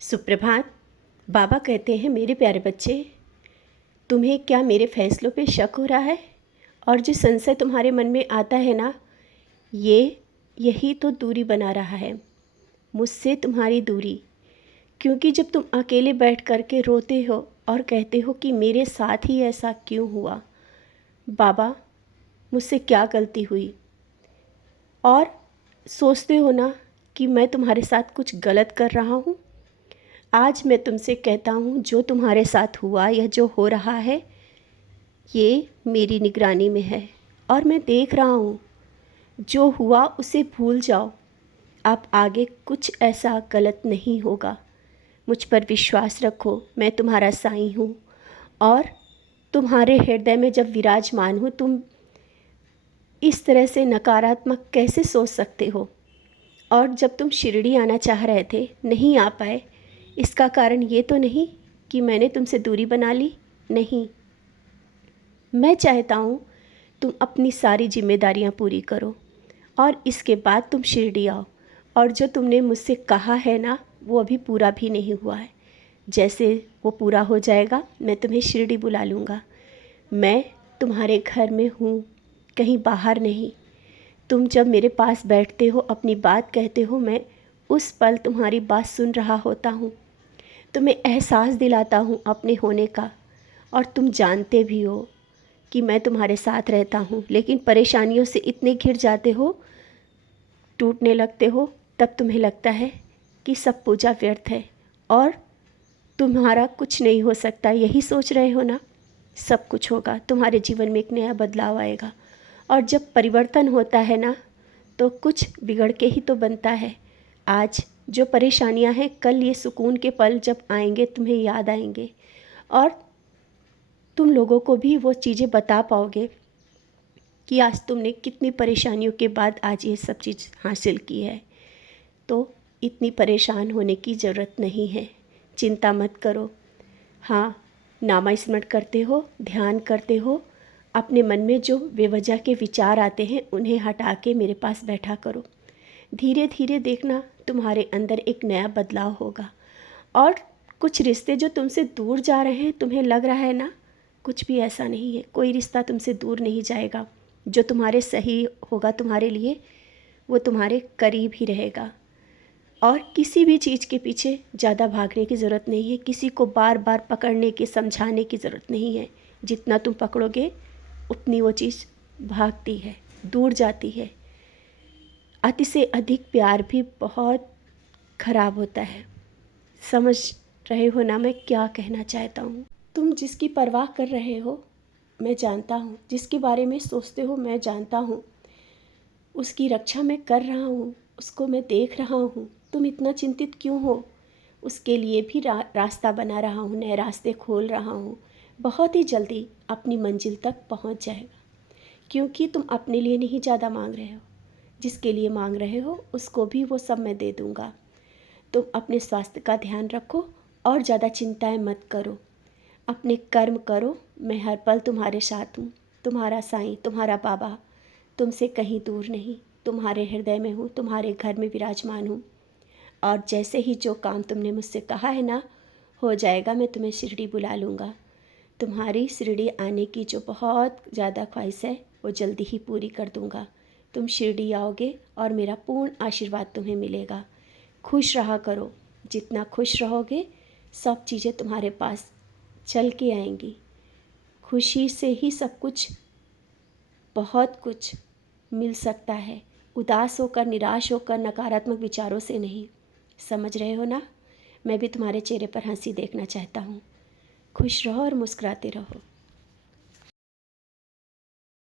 सुप्रभात। बाबा कहते हैं, मेरे प्यारे बच्चे, तुम्हें क्या मेरे फैसलों पे शक हो रहा है? और जो संशय तुम्हारे मन में आता है ना, यही तो दूरी बना रहा है, मुझसे तुम्हारी दूरी। क्योंकि जब तुम अकेले बैठ कर के रोते हो और कहते हो कि मेरे साथ ही ऐसा क्यों हुआ, बाबा मुझसे क्या गलती हुई, और सोचते हो ना कि मैं तुम्हारे साथ कुछ गलत कर रहा हूँ, आज मैं तुमसे कहता हूँ, जो तुम्हारे साथ हुआ या जो हो रहा है, ये मेरी निगरानी में है और मैं देख रहा हूँ। जो हुआ उसे भूल जाओ, अब आगे कुछ ऐसा गलत नहीं होगा। मुझ पर विश्वास रखो, मैं तुम्हारा साईं हूँ और तुम्हारे हृदय में जब विराजमान हूँ, तुम इस तरह से नकारात्मक कैसे सोच सकते हो? और जब तुम शिरडी आना चाह रहे थे, नहीं आ पाए, इसका कारण ये तो नहीं कि मैंने तुमसे दूरी बना ली। नहीं, मैं चाहता हूँ तुम अपनी सारी जिम्मेदारियाँ पूरी करो और इसके बाद तुम शिरडी आओ। और जो तुमने मुझसे कहा है ना, वो अभी पूरा भी नहीं हुआ है। जैसे वो पूरा हो जाएगा, मैं तुम्हें शिरडी बुला लूँगा। मैं तुम्हारे घर में हूँ, कहीं बाहर नहीं। तुम जब मेरे पास बैठते हो, अपनी बात कहते हो, मैं उस पल तुम्हारी बात सुन रहा होता हूँ। तुम्हें एहसास दिलाता हूँ अपने होने का, और तुम जानते भी हो कि मैं तुम्हारे साथ रहता हूँ। लेकिन परेशानियों से इतने घिर जाते हो, टूटने लगते हो, तब तुम्हें लगता है कि सब पूजा व्यर्थ है और तुम्हारा कुछ नहीं हो सकता। यही सोच रहे हो ना? सब कुछ होगा, तुम्हारे जीवन में एक नया बदलाव आएगा। और जब परिवर्तन होता है ना, तो कुछ बिगड़ के ही तो बनता है। आज जो परेशानियां हैं, कल ये सुकून के पल जब आएंगे, तुम्हें याद आएंगे और तुम लोगों को भी वो चीज़ें बता पाओगे कि आज तुमने कितनी परेशानियों के बाद आज ये सब चीज़ हासिल की है। तो इतनी परेशान होने की ज़रूरत नहीं है, चिंता मत करो। हाँ, नामा स्मरण करते हो, ध्यान करते हो, अपने मन में जो बेवजह के विचार आते हैं उन्हें हटा के मेरे पास बैठा करो। धीरे धीरे देखना, तुम्हारे अंदर एक नया बदलाव होगा। और कुछ रिश्ते जो तुमसे दूर जा रहे हैं, तुम्हें लग रहा है ना, कुछ भी ऐसा नहीं है। कोई रिश्ता तुमसे दूर नहीं जाएगा। जो तुम्हारे सही होगा तुम्हारे लिए, वो तुम्हारे करीब ही रहेगा। और किसी भी चीज़ के पीछे ज़्यादा भागने की ज़रूरत नहीं है। किसी को बार बार पकड़ने की, समझाने की ज़रूरत नहीं है। जितना तुम पकड़ोगे, उतनी वो चीज़ भागती है, दूर जाती है। अति से अधिक प्यार भी बहुत खराब होता है। समझ रहे हो ना मैं क्या कहना चाहता हूँ? तुम जिसकी परवाह कर रहे हो, मैं जानता हूँ। जिसके बारे में सोचते हो, मैं जानता हूँ। उसकी रक्षा मैं कर रहा हूँ, उसको मैं देख रहा हूँ। तुम इतना चिंतित क्यों हो? उसके लिए भी रास्ता बना रहा हूँ, नए रास्ते खोल रहा हूँ। बहुत ही जल्दी अपनी मंजिल तक पहुँच जाएगा। क्योंकि तुम अपने लिए नहीं ज़्यादा मांग रहे हो, जिसके लिए मांग रहे हो उसको भी वो सब मैं दे दूँगा। तुम अपने स्वास्थ्य का ध्यान रखो और ज़्यादा चिंताएं मत करो। अपने कर्म करो, मैं हर पल तुम्हारे साथ हूँ। तुम्हारा साईं, तुम्हारा बाबा, तुमसे कहीं दूर नहीं, तुम्हारे हृदय में हूँ, तुम्हारे घर में विराजमान हूँ। और जैसे ही जो काम तुमने मुझसे कहा है ना, हो जाएगा, मैं तुम्हें शिरडी बुला लूँगा। तुम्हारी शिरडी आने की जो बहुत ज़्यादा ख्वाहिश है, वो जल्दी ही पूरी कर दूँगा। तुम शिरडी आओगे और मेरा पूर्ण आशीर्वाद तुम्हें मिलेगा। खुश रहा करो। जितना खुश रहोगे, सब चीज़ें तुम्हारे पास चल के आएंगी। खुशी से ही सब कुछ, बहुत कुछ मिल सकता है। उदास होकर, निराश होकर, नकारात्मक विचारों से नहीं। समझ रहे हो ना? मैं भी तुम्हारे चेहरे पर हंसी देखना चाहता हूँ। खुश रहो और मुस्कुराते रहो।